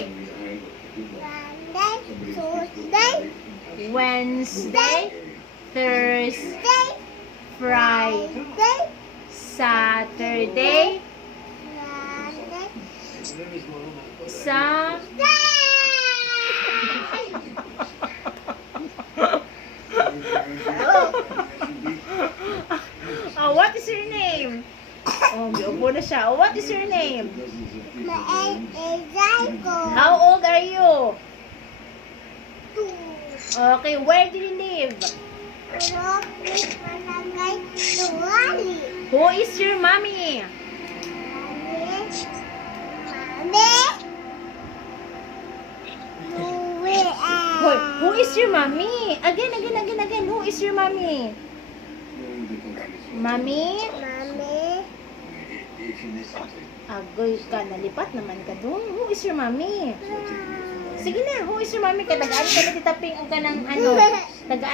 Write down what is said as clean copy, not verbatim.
week? Monday, Tuesday, Wednesday, Thursday, Friday, Friday, Saturday, Sunday, Oh, what is your name? Oh, upo na siya. Oh, what is your name? How old are you? Okay, where do you live? Who is your mommy? Hoy, who is your mommy? Again. Who is your mommy? Mommy? Agoy ka, nalipat naman ka dun. Who is your mommy? Sige na, who is your mommy? Katagaan ka na titaping ang kanang ano.